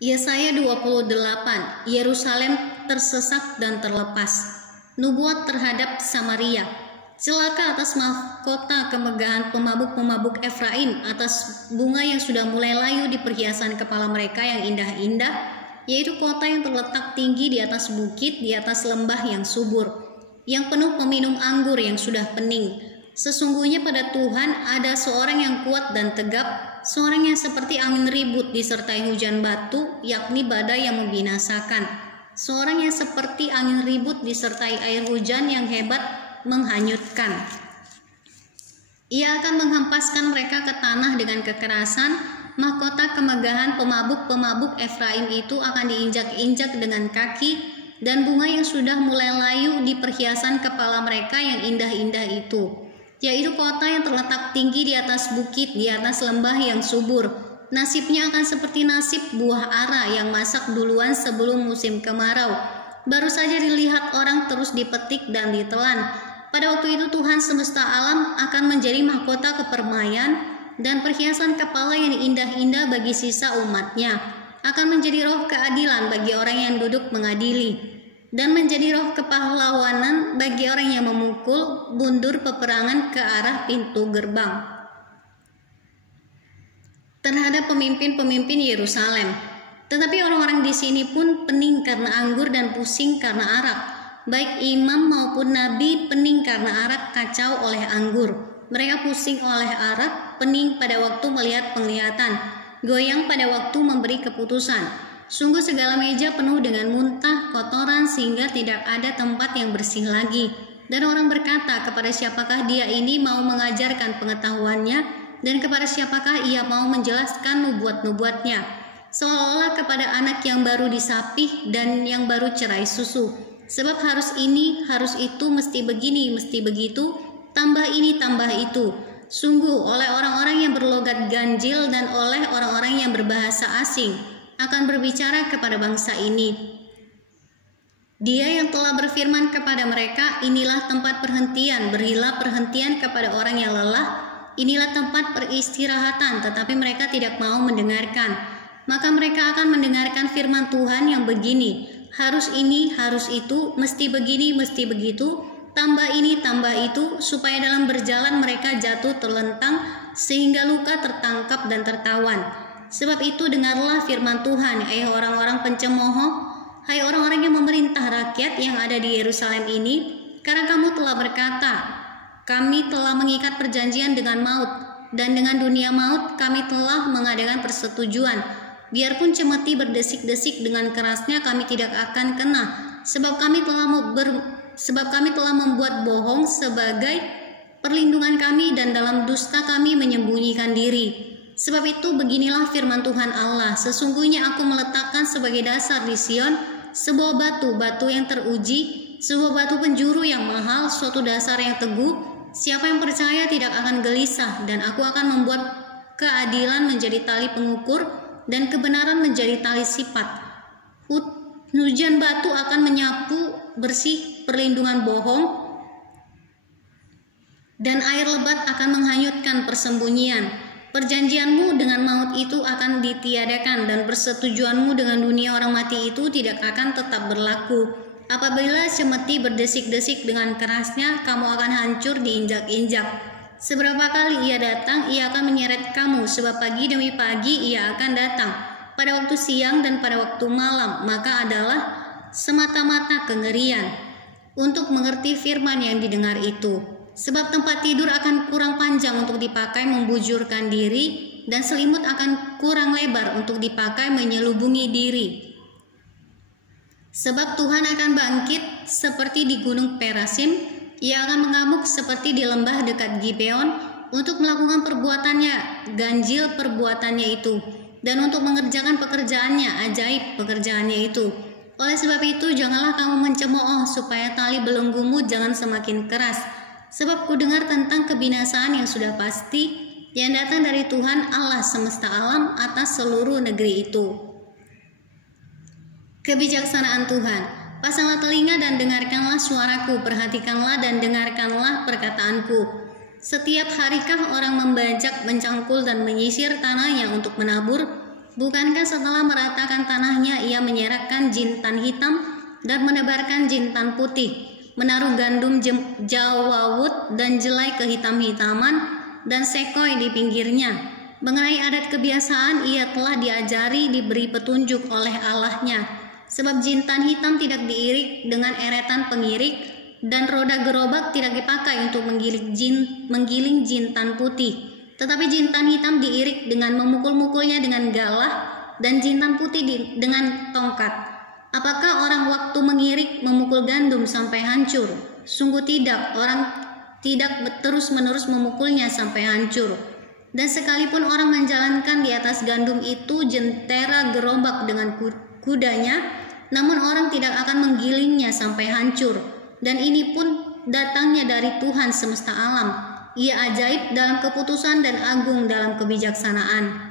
Yesaya 28, Yerusalem tersesak dan terlepas. Nubuat terhadap Samaria. Celaka atas mahkota kemegahan pemabuk-pemabuk Efraim, atas bunga yang sudah mulai layu di perhiasan kepala mereka yang indah-indah, yaitu kota yang terletak tinggi di atas bukit, di atas lembah yang subur, yang penuh peminum anggur yang sudah pening. Sesungguhnya pada Tuhan ada seorang yang kuat dan tegap, seorang yang seperti angin ribut disertai hujan batu, yakni badai yang membinasakan. Seorang yang seperti angin ribut disertai air hujan yang hebat menghanyutkan. Ia akan menghempaskan mereka ke tanah dengan kekerasan. Mahkota kemegahan pemabuk-pemabuk Efraim itu akan diinjak-injak dengan kaki, dan bunga yang sudah mulai layu di perhiasan kepala mereka yang indah-indah itu, yaitu kota yang terletak tinggi di atas bukit, di atas lembah yang subur. Nasibnya akan seperti nasib buah ara yang masak duluan sebelum musim kemarau. Baru saja dilihat orang terus dipetik dan ditelan. Pada waktu itu Tuhan semesta alam akan menjadi mahkota kepermaian dan perhiasan kepala yang indah-indah bagi sisa umatnya. Akan menjadi roh keadilan bagi orang yang duduk mengadili, dan menjadi roh kepahlawanan bagi orang yang memukul bundur peperangan ke arah pintu gerbang. Terhadap pemimpin-pemimpin Yerusalem. Tetapi orang-orang di sini pun pening karena anggur dan pusing karena arak. Baik imam maupun nabi pening karena arak, kacau oleh anggur. Mereka pusing oleh arak, pening pada waktu melihat penglihatan, goyang pada waktu memberi keputusan. Sungguh segala meja penuh dengan muntah, kotoran, sehingga tidak ada tempat yang bersih lagi. Dan orang berkata, kepada siapakah dia ini mau mengajarkan pengetahuannya, dan kepada siapakah ia mau menjelaskan nubuat-nubuatnya. Seolah-olah kepada anak yang baru disapih dan yang baru cerai susu. Sebab harus ini, harus itu, mesti begini, mesti begitu, tambah ini, tambah itu. Sungguh oleh orang-orang yang berlogat ganjil dan oleh orang-orang yang berbahasa asing akan berbicara kepada bangsa ini. Dia yang telah berfirman kepada mereka, inilah tempat perhentian, berilah perhentian kepada orang yang lelah, inilah tempat peristirahatan, tetapi mereka tidak mau mendengarkan. Maka mereka akan mendengarkan firman Tuhan yang begini, harus ini, harus itu, mesti begini, mesti begitu, tambah ini, tambah itu, supaya dalam berjalan mereka jatuh terlentang, sehingga luka tertangkap dan tertawan. Sebab itu dengarlah firman Tuhan, hai orang-orang pencemooh, hai orang-orang yang memerintah rakyat yang ada di Yerusalem ini, karena kamu telah berkata, kami telah mengikat perjanjian dengan maut, dan dengan dunia maut kami telah mengadakan persetujuan. Biarpun cemeti berdesik-desik dengan kerasnya, kami tidak akan kena, sebab kami telah membuat bohong sebagai perlindungan kami, dan dalam dusta kami menyembunyikan diri. Sebab itu beginilah firman Tuhan Allah, sesungguhnya aku meletakkan sebagai dasar di Sion sebuah batu yang teruji, sebuah batu penjuru yang mahal, suatu dasar yang teguh. Siapa yang percaya tidak akan gelisah, dan aku akan membuat keadilan menjadi tali pengukur dan kebenaran menjadi tali sipat. Hujan batu akan menyapu bersih perlindungan bohong, dan air lebat akan menghanyutkan persembunyian. Perjanjianmu dengan maut itu akan ditiadakan, dan persetujuanmu dengan dunia orang mati itu tidak akan tetap berlaku. Apabila cemeti berdesik-desik dengan kerasnya, kamu akan hancur diinjak-injak. Seberapa kali ia datang, ia akan menyeret kamu, sebab pagi demi pagi ia akan datang. Pada waktu siang dan pada waktu malam, maka adalah semata-mata kengerian untuk mengerti firman yang didengar itu. Sebab tempat tidur akan kurang panjang untuk dipakai membujurkan diri, dan selimut akan kurang lebar untuk dipakai menyelubungi diri. Sebab Tuhan akan bangkit seperti di gunung Perasim, ia akan mengamuk seperti di lembah dekat Gibeon untuk melakukan perbuatannya, ganjil perbuatannya itu, dan untuk mengerjakan pekerjaannya, ajaib pekerjaannya itu. Oleh sebab itu janganlah kamu mencemooh, supaya tali belenggumu jangan semakin keras. Sebab kudengar tentang kebinasaan yang sudah pasti, yang datang dari Tuhan Allah semesta alam atas seluruh negeri itu. Kebijaksanaan Tuhan. Pasanglah telinga dan dengarkanlah suaraku, perhatikanlah dan dengarkanlah perkataanku. Setiap harikah orang membajak, mencangkul dan menyisir tanahnya untuk menabur, Bukankah setelah meratakan tanahnya ia menyeretkan jintan hitam dan menebarkan jintan putih, menaruh gandum jawawut dan jelai kehitam-hitaman dan sekoi di pinggirnya. Mengenai adat kebiasaan ia telah diajari, diberi petunjuk oleh Allahnya. Sebab jintan hitam tidak diirik dengan eretan pengirik dan roda gerobak tidak dipakai untuk menggiling jintan putih. Tetapi jintan hitam diirik dengan memukul-mukulnya dengan galah dan jintan putih dengan tongkat. Apakah orang waktu mengirik memukul gandum sampai hancur? Sungguh tidak, orang tidak terus-menerus memukulnya sampai hancur. Dan sekalipun orang menjalankan di atas gandum itu jentera gerobak dengan kudanya, namun orang tidak akan menggilingnya sampai hancur. Dan ini pun datangnya dari Tuhan semesta alam. Ia ajaib dalam keputusan dan agung dalam kebijaksanaan.